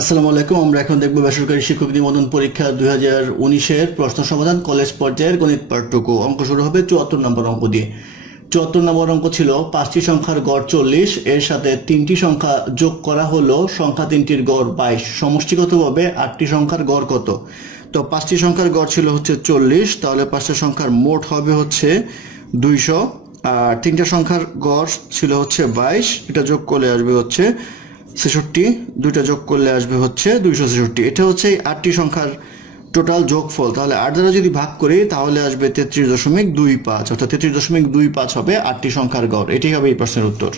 আসসালামু আলাইকুম। আমরা এখন দেখব বেসরকারি শিক্ষক নিবন্ধন পরীক্ষা 2019-এর প্রশ্ন সমাধান কলেজ পর্যায়ের গণিত পাঠটুকু। অঙ্ক শুরু হবে 74 নম্বর অঙ্ক দিয়ে। 74 নম্বর অঙ্ক ছিল 5টি সংখ্যার গড় 40, এর সাথে 3টি সংখ্যা যোগ করা হলো সংখ্যা 3টির গড় 22, সমষ্টিগতভাবে 8টি সংখ্যার গড় কত? তো 5টি সংখ্যার গড় ছিল হচ্ছে 40, তাহলে 5টা সংখ্যার মোট হবে হচ্ছে 200, আর 3টা সংখ্যার গড় ছিল হচ্ছে 22, এটা যোগ করলে আসবে হচ্ছে 66, দুইটা যোগ করলে আসবে হচ্ছে 266। এটা হচ্ছে এই 8টি সংখ্যার টোটাল যোগফল। তাহলে 8 দ্বারা যদি ভাগ করি তাহলে আসবে 33.25, অর্থাৎ 33.25 হবে 8টি সংখ্যার গড়। এটাই হবে এই প্রশ্নের উত্তর।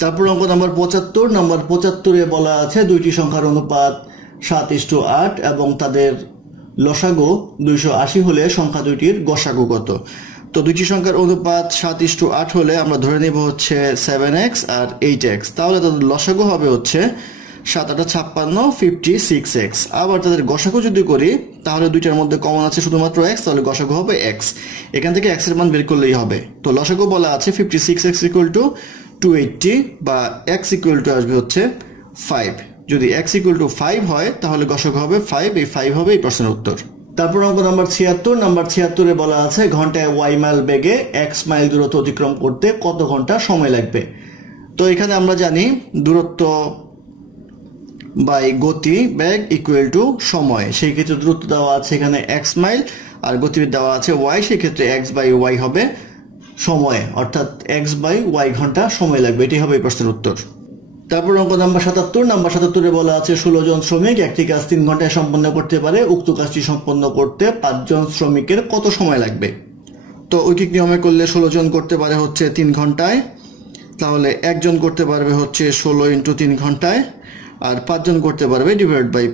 তারপর অঙ্ক নাম্বার 75। নাম্বার 75-এ বলা আছে দুইটি সংখ্যার অনুপাত 7:8 এবং তাদের লসাগু 280 হলে সংখ্যা দুইটির গসাগু কত? তো দুইটি সংখ্যার অনুপাত 7:8 হলে আমরা ধরে নেব হচ্ছে 7x আর 8x, তাহলে তাদের লসাগু হবে হচ্ছে 7×8 = 56x। আবার তাদের গসাগু যদি করি তাহলে দুইটার মধ্যে কমন আছে শুধুমাত্র x, তাহলে গসাগু হবে x। এখান থেকে x এর মান বের করলেই হবে। তো লসাগু বলা আছে 56x = 280 বা x = আসবে হচ্ছে 5। যদি x = 5 হয় তাহলে গসাগু হবে 5, এই 5 হবে এই প্রশ্নের উত্তর। তারপর অঙ্ক নাম্বার 76। নাম্বার 76-এ বলা আছে ঘন্টায় y মাইল বেগে x মাইল দূরত্ব অতিক্রম করতে কত ঘন্টা সময় লাগবে? তো এখানে আমরা জানি দূরত্ব বাই গতি বেগ ইকুয়াল টু সময়। সেই ক্ষেত্রে দূরত্ব দেওয়া আছে এখানে x মাইল আর গতিবেগ দেওয়া আছে y, সেই ক্ষেত্রে x/y হবে সময়, অর্থাৎ x/y ঘন্টা সময় লাগবে। এটি হবে এই প্রশ্নের উত্তর। তারপর অঙ্ক নাম্বার 77। নাম্বার 77-এ বলা আছে 16 জন শ্রমিক একটি কাজ 3 ঘন্টায় সম্পন্ন করতে পারে, উক্ত কাজটি সম্পন্ন করতে 5 জন শ্রমিকের কত সময় লাগবে? তো ঐকিক নিয়মে করলে 16 জন করতে পারে হচ্ছে 3 ঘন্টায়, তাহলে একজন করতে পারবে হচ্ছে 16 × 3 ঘন্টায়, আর 5 জন করতে পারবে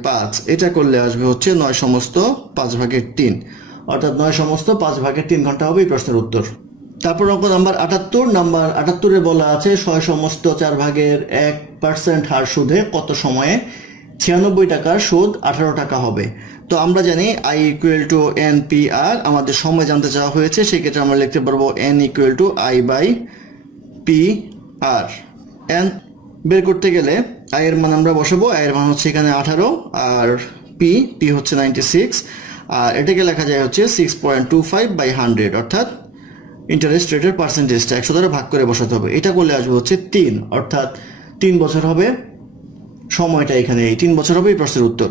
/5। এটা করলে আসবে হচ্ছে 9/5/3, অর্থাৎ 9/5/3 ঘন্টা হবে এই প্রশ্নের উত্তর। তারপর অঙ্ক নাম্বার 78। নাম্বার 78-এ বলা আছে 6/4 হার সুদে কত সময়ে 96 টাকার সুদ 18 টাকা হবে? তো আমরা জানি I = NPR, আমাদের সময় জানতে চাওয়া হয়েছে, সেই ক্ষেত্রে আমরা লিখতে পারবো N = I/PR। N বের করতে গেলে I এর মান আমরা বসাবো, I এর মান হচ্ছে এখানে 18 আর P হচ্ছে 96, আর এটাকে লেখা যায় হচ্ছে 6.25/100, অর্থাৎ ইন্টারেস্ট রেটের পার্সেন্টেজটা 100 দ্বারা ভাগ করে বসাতে হবে। এটা করলে আসবে হচ্ছে 3, অর্থাৎ 3 বছর হবে সময়টা, এখানে এই 3 বছর হবে এই প্রশ্নের উত্তর।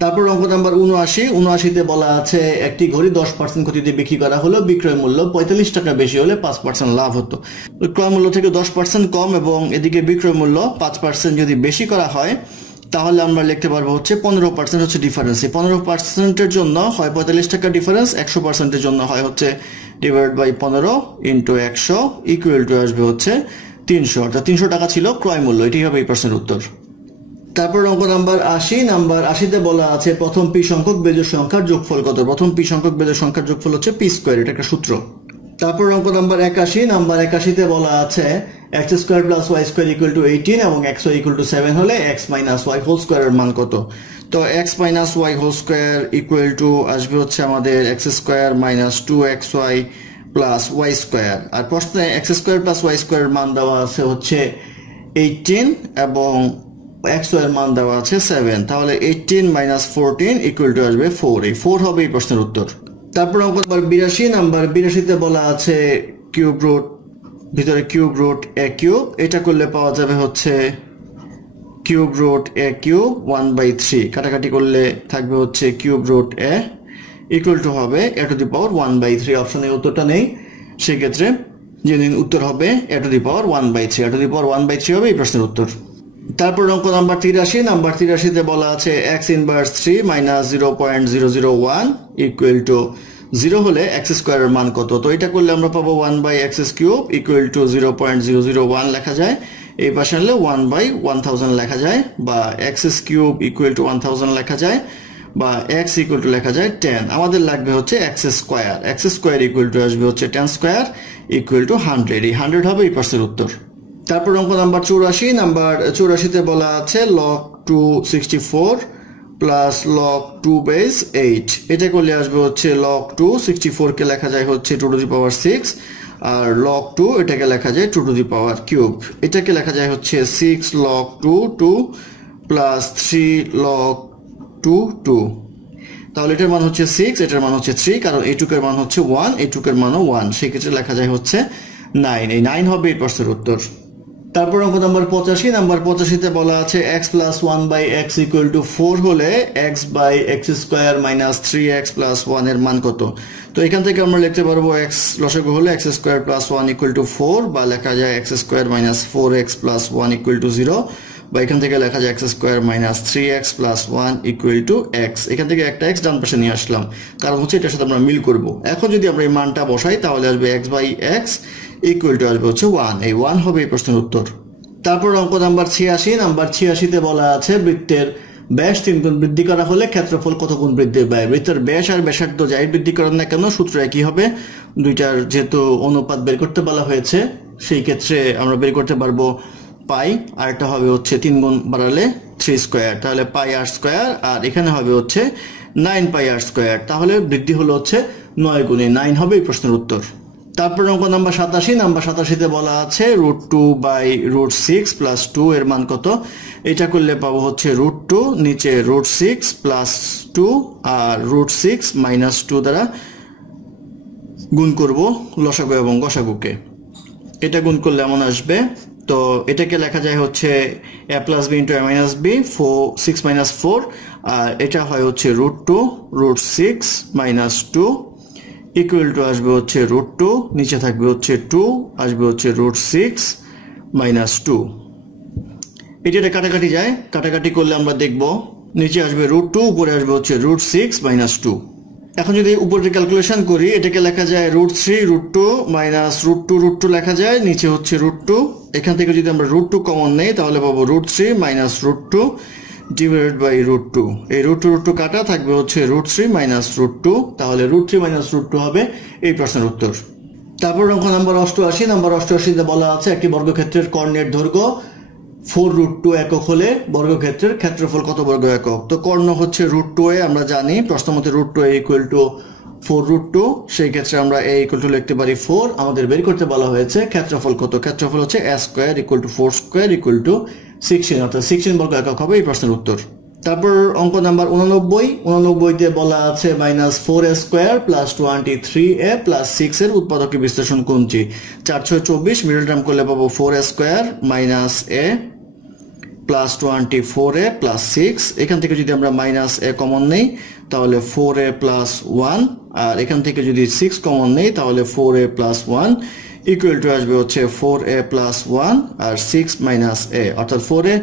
তারপর অঙ্ক নাম্বার 79। 79-তে বলা আছে একটি ঘড়ি 10% ক্ষতিতে বিক্রি করা হলো, বিক্রয় মূল্য 45 টাকা বেশি হলে 5% লাভ হতো। ক্রয় মূল্য থেকে 10% কম এবং এদিকে বিক্রয় মূল্য 5% যদি বেশি করা হয় তাহলে আমরা লিখতে পারবো হচ্ছে 15% হচ্ছে ডিফারেন্স। এই 15%-এর জন্য হয় 45 টাকা ডিফারেন্স, 100%-এর জন্য হয় হচ্ছে /15 × 100 ইকুয়াল টু আসবে হচ্ছে 300, অর্থাৎ 300 টাকা ছিল ক্রয় মূল্য। এটি হবে এই প্রশ্নের উত্তর। তারপর অঙ্ক নাম্বার 80। নাম্বার 80-তে বলা আছে প্রথম p সংখ্যক বেজোড় সংখ্যার যোগফল কত? প্রথম p সংখ্যক বেজোড় সংখ্যার যোগফল হচ্ছে p², এটা একটা সূত্র। তারপর অঙ্ক নাম্বার 81। নাম্বার 81-তে বলা আছে x² + y² = 18 এবং xy = 7 হলে x - y² এর মান কত? তো x - y² আসবে হচ্ছে আমাদের x² - 2xy + y², আর প্রশ্নে x² + y² এর মান দেওয়া আছে হচ্ছে 18 এবং xy এর মান দেওয়া আছে 7, তাহলে 18 - 14 = আসবে 4, এই 4 হবে এই প্রশ্নের উত্তর। তারপর অঙ্ক নাম্বার 82। নাম্বার 82-তে বলা আছে কিউব রুট, ভিতরে কিউব রুট a³, এটা করলে পাওয়া যাবে হচ্ছে কিউব রুট a³ 1/3, কাটাকাটি করলে থাকবে হচ্ছে কিউব রুট a = হবে a⁻1/3। অপশনে উত্তরটা নেই, সেক্ষেত্রে জেনুইন উত্তর হবে a⁻1/3, a⁻1/3 হবে এই প্রশ্নের উত্তর। তারপর অঙ্ক নাম্বার 83। নাম্বার 83-তে বলা আছে x ইনভার্স 3 - 0.001 = 0 হলে x² এর মান কত? তো এটা করলে আমরা পাবো 1/x³ = 0.001 লেখা যায়, এই পাশে আনলে 1/1000 লেখা যায়, বা x³ = 1000 লেখা যায়, বা x = লেখা যায় 10। আমাদের লাগবে হচ্ছে x², x² আসবে হচ্ছে 10² = 100, এই 100 হবে এই প্রশ্নের উত্তর। তারপর অঙ্ক নাম্বার 84। নাম্বার 84-তে বলা আছে log2 64 + log2/8, এটা করলে আসবে হচ্ছে log2 64-কে লেখা যায় হচ্ছে 2⁶, আর log2 এটাকে লেখা যায় 2³ এটাকে লেখা যায় হচ্ছে 6 log2 2 প্লাস 3 log 2 2, তাহলে এটার মান হচ্ছে 6, এটার মান হচ্ছে 3, কারণ এইটুকের মান হচ্ছে 1, এইটুকের মানও 1, সেই ক্ষেত্রে লেখা যায় হচ্ছে 9। এই 9 হবে এই প্রশ্নের উত্তর। তারপর অঙ্ক নাম্বার 85, নাম্বার 85-তে বলা আছে x plus 1 by x equal to 4 হলে x by x square minus 3x plus 1 এর মান কত? তো এখান থেকে আমরা লিখতে পারবো x লসাগু হলে x square plus 1 equal to 4, বা লেখা যায় x square minus 4x plus 1 equal to 0, বা এখান থেকে লেখা যায় x square minus 3x plus 1 equal to x। এখান থেকে একটা x ডান পাশে নিয়ে আসলাম, কারণ হচ্ছে এটার সাথে আমরা মিল করব। এখন যদি আমরা এই মানটা বসাই তাহলে আসবে x by x equal to আসবে হচ্ছে 1। এই 1 হবে এই প্রশ্নের উত্তর। তারপর অঙ্ক নাম্বার 86, নাম্বার 86-তে বলা আছে বৃত্তের ব্যাস 3 গুণ বৃদ্ধি করা হলে ক্ষেত্রফল কত গুণ বৃদ্ধি পায়? বৃত্তের ব্যাস আর ব্যাসার্ধ যাই বৃদ্ধি করেন না কেন, সূত্র একই হবে। দুইটার যেহেতু অনুপাত বের করতে বলা হয়েছে, সেই ক্ষেত্রে আমরা বের করতে পারবো পাই, আর এটা হবে হচ্ছে 3 গুণ বাড়ালে 3 স্কোয়ার, তাহলে পাই আর স্কোয়ার, আর এখানে হবে হচ্ছে 9 পাই আর স্কোয়ার, তাহলে বৃদ্ধি হলো হচ্ছে 9 গুণে 9 হবে এই প্রশ্নের উত্তর। তারপর অঙ্ক নাম্বার 87, নাম্বার 87-তে বলা আছে √2 বাই √6 প্লাস 2 এর মান কত? এটা করলে পাবো হচ্ছে √2, নিচে √6 প্লাস 2, আর √6 মাইনাস 2 দ্বারা গুণ করব লসাগু এবং গসাগুকে। এটা গুণ করলে এমন আসবে, তো এটাকে লেখা যায় হচ্ছে a plus b into a minus b, 6 minus 4, আর এটা হয় হচ্ছে √2 √6 মাইনাস 2 ইকুয়াল টু আসবে হচ্ছে √2, নিচে থাকবে হচ্ছে 2, আসবে হচ্ছে √6 মাইনাস 2। এটা কাটাকাটি যায়, কাটাকাটি করলে আমরা দেখব নিচে আসবে √2, উপরে আসবে হচ্ছে √6 মাইনাস 2। এখন যদি উপরে ক্যালকুলেশন করি, এটাকে লেখা যায় √3 √2 মাইনাস √2 লেখা যায়, নিচে হচ্ছে √2। এখান থেকে যদি আমরা √2 কমন নেই তাহলে পাবো √3 মাইনাস √2 ডিভাইডেড বাই √2। এই √2 কাটা থাকবে হচ্ছে √3 মাইনাস √2, তাহলে √3 মাইনাস √2 হবে এই প্রশ্নের উত্তর। তারপর অঙ্ক নাম্বার 88, নাম্বার 88-তে বলা আছে একটি বর্গক্ষেত্রের কর্ণের দৈর্ঘ্য 4√2 একক হলে বর্গক্ষেত্রের ক্ষেত্রফল কত বর্গ একক? তো কর্ণ হচ্ছে √2a, আমরা জানি প্রশ্নমতে √2a ইকুয়াল টু 4√2, সেই ক্ষেত্রে আমরা a ইকুয়াল টু লিখতে পারি 4। আমাদের বের করতে বলা হয়েছে ক্ষেত্রফল কত? ক্ষেত্রফল হচ্ছে a square equal to 4 square equal to 16, অর্থাৎ 16 বর্গ একক হবে এই প্রশ্নের উত্তর। তারপর অঙ্ক নাম্বার 89, 89-তে বলা আছে -4a square plus 23a plus 6 এর উৎপাদকে বিশ্লেষণ কোনটি? 4 6 24, মিডল টার্ম করলে পাবো 4a square minus a plus 24a plus 6। এখান থেকে যদি আমরা মাইনাস a কমন নেই তাহলে 4a প্লাস 1, আর এখান থেকে যদি 6 কমন নেই তাহলে 4a প্লাস 1 ইকুয়াল টু আসবে হচ্ছে 4a plus 1 R 6 minus a, অর্থাৎ 4a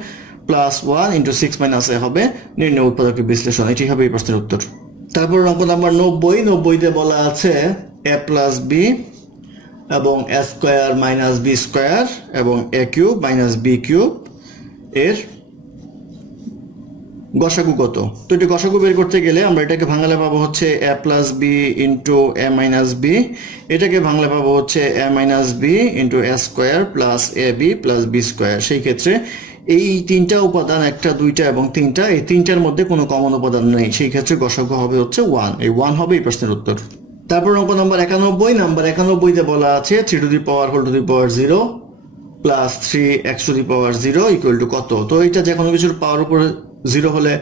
plus 1 into 6 minus a হবে নির্ণয় উৎপাদকের বিশ্লেষণ। এটি হবে এই প্রশ্নের উত্তর। তারপর অঙ্ক নাম্বার 90, 90-তে বলা আছে a প্লাস b এবং a square minus b square এবং a cube minus b cube এর গসাগু কত? তো এটা গসাগু বের করতে গেলে আমরা এটাকে ভাঙালে পাবো হচ্ছে a plus b into a minus b, এটাকে ভাঙলে পাবো হচ্ছে a minus b into a square plus ab plus b square. সেই ক্ষেত্রে এই তিনটা উপাদান, একটা দুইটা এবং তিনটা, এই তিনটার মধ্যে কোনো কমন উপাদান নেই, সেই ক্ষেত্রে গসাগু হবে হচ্ছে 1। এই 1 হবে এই প্রশ্নের উত্তর। তারপর অঙ্ক নাম্বার 91, নাম্বার 91-তে বলা আছে 3 to the power whole to the power 0 plus 3x to the power 0 equal to কত? তো এটা যে কোনো কিছুর পাওয়ার উপরে 0 হলে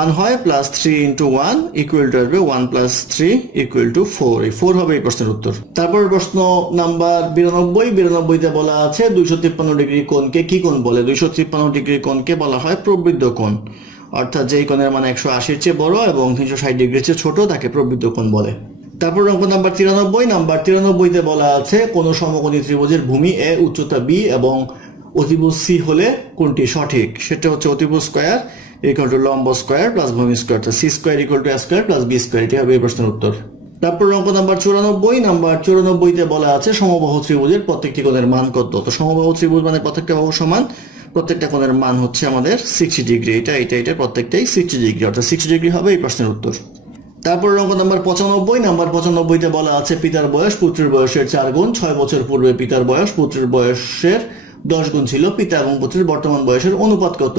1 হয়, প্লাস 3 ইন্টু 1 ইকুয়াল টু আসবে 1 প্লাস 3 ইকুয়াল টু 4। এই 4 হবে এই প্রশ্নের উত্তর। তারপর প্রশ্ন নাম্বার 92, 92-তে বলা আছে 253 ডিগ্রি কোণকে কি কোণ বলে? 253 ডিগ্রি কোণকে বলা হয় প্রবৃদ্ধ কোণ, অর্থাৎ যেই কোণের মান 180-র চেয়ে বড় এবং 360 ডিগ্রির চেয়ে ছোট তাকে প্রবৃদ্ধ কোণ বলে। তারপর অঙ্ক নাম্বার 93, নাম্বার 93-তে বলা আছে কোন সমকোণী ত্রিভুজের ভূমি a উচ্চতা b এবং অতিভুজ c হলে কোনটি সঠিক? সেটা হচ্ছে অতিভুজ স্কয়ার ইকুয়াল টু লম্ব স্কয়ার প্লাস ভূমি স্কয়ার, তো c square equal to a square plus b square. এটি হবে এই প্রশ্নের উত্তর। তারপর অঙ্ক নাম্বার 94, নাম্বার 94-তে বলা আছে সমবাহু ত্রিভুজের প্রত্যেকটি কোণের মান কত? তো সমবাহু ত্রিভুজ মানে প্রত্যেকটা বাহু সমান, প্রত্যেকটা কোণের মান হচ্ছে আমাদের 60 ডিগ্রি, এটা প্রত্যেকটাই 60 ডিগ্রি, অর্থাৎ 60 ডিগ্রি হবে এই প্রশ্নের উত্তর। তারপর অঙ্ক নাম্বার 95, নাম্বার 95-তে বলা আছে পিতার বয়স পুত্রের বয়সের 4 গুণ, 6 বছর পূর্বে পিতার বয়স পুত্রের বয়সের 10 গুণ ছিল, পিতা এবং পুত্রের বর্তমান বয়সের অনুপাত কত?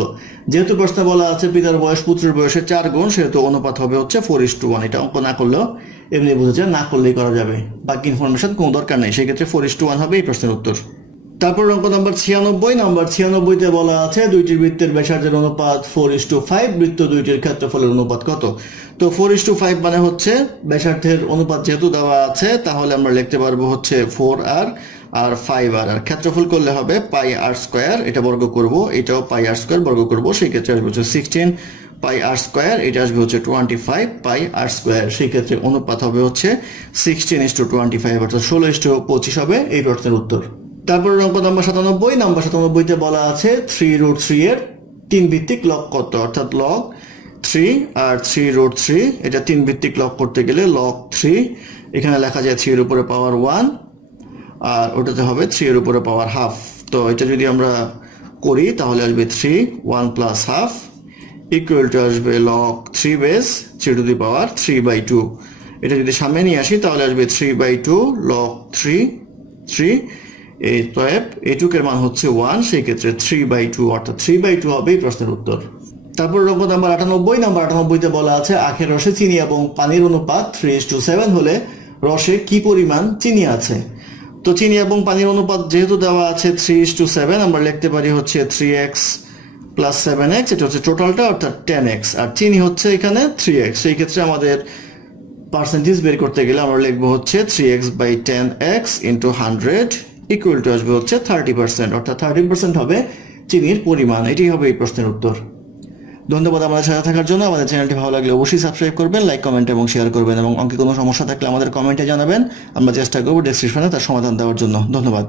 যেহেতু প্রশ্নে বলা আছে পিতার বয়স পুত্রের বয়সের 4 গুণ, সেহেতু অনুপাত হবে হচ্ছে 4:1। এটা অঙ্ক না করলেও এমনি বুঝেছে, না করলেই করা যাবে, বাকি ইনফরমেশন কোনো দরকার নেই, সেক্ষেত্রে 4:1 হবে এই প্রশ্নের উত্তর। তারপর অঙ্ক নাম্বার 96, নাম্বার 96-তে বলা আছে দুইটি বৃত্তের ব্যাসার্ধের অনুপাত 4:5, বৃত্ত দুইটির ক্ষেত্রফলের অনুপাত কত? তো 4:5 মানে হচ্ছে ব্যাসার্ধের অনুপাত যেহেতু দেওয়া আছে তাহলে আমরা লিখতে পারবো হচ্ছে 4r আর 5r, আর ক্ষেত্রফল করলে হবে পাই আর স্কয়ার, এটা বর্গ করব, এটাও পাই আর স্কয়ার বর্গ করব, সেই ক্ষেত্রে আসবে হচ্ছে 16 পাই আর স্কয়ার, এটা আসবে হচ্ছে 25 পাই আর স্কয়ার, সেই ক্ষেত্রে অনুপাত হবে হচ্ছে 16:25, অর্থাৎ 16:25 হবে এই প্রশ্নের উত্তর। তারপর অঙ্ক নাম্বার 97, নাম্বার 97-তে বলা আছে 3√3 এর 3 ভিত্তিক লগ কত? অর্থাৎ লগ 3 আর 3√3, এটা 3 ভিত্তিক লগ করতে গেলে লগ 3, এখানে লেখা যায় 3 এর উপরে পাওয়ার 1 আর ওটাতে হবে 3 এর উপরে পাওয়ার হাফ। তো এটা যদি আমরা করি তাহলে আসবে 3 1 প্লাস হাফ ইকুয়াল টু আসবে লগ 3 বেস 3 টু দি পাওয়ার 3/2। এটা যদি সামনে নিয়ে আসি তাহলে আসবে 3/2 লগ 3 এই তয়েব এটুকের মান হচ্ছে 1, সেই ক্ষেত্রে 3/2, অর্থাৎ 3/2 হবে এই প্রশ্নের উত্তর। তারপর অঙ্ক নাম্বার 98, নাম্বার 98-তে বলা আছে আখের রসে চিনি এবং পানির অনুপাত 3:7 হলে রসে কি পরিমাণ চিনি আছে? তো চিনি এবং পানির অনুপাত যেহেতু দেওয়া আছে 3:7, আমরা লিখতে পারি হচ্ছে 3x প্লাস 7x, এটা হচ্ছে টোটালটা অর্থাৎ 10x, আর চিনি হচ্ছে এখানে 3x, সেই ক্ষেত্রে আমাদের পার্সেন্টেজ বের করতে গেলে আমরা লিখবো হচ্ছে 3x/10x ইন্টু 100 ইকুয়াল টু আসবে হচ্ছে 30%, অর্থাৎ 30% হবে চিনির পরিমাণ। এটি হবে এই প্রশ্নের উত্তর। ধন্যবাদ আমাদের সাথে থাকার জন্য। আমাদের চ্যানেলটি ভালো লাগলে অবশ্যই সাবস্ক্রাইব করবেন, লাইক কমেন্ট এবং শেয়ার করবেন, এবং অঙ্কে কোনো সমস্যা থাকলে আমাদের কমেন্টে জানাবেন, আমরা চেষ্টা করব ডেসক্রিপশনে তার সমাধান দেওয়ার জন্য। ধন্যবাদ।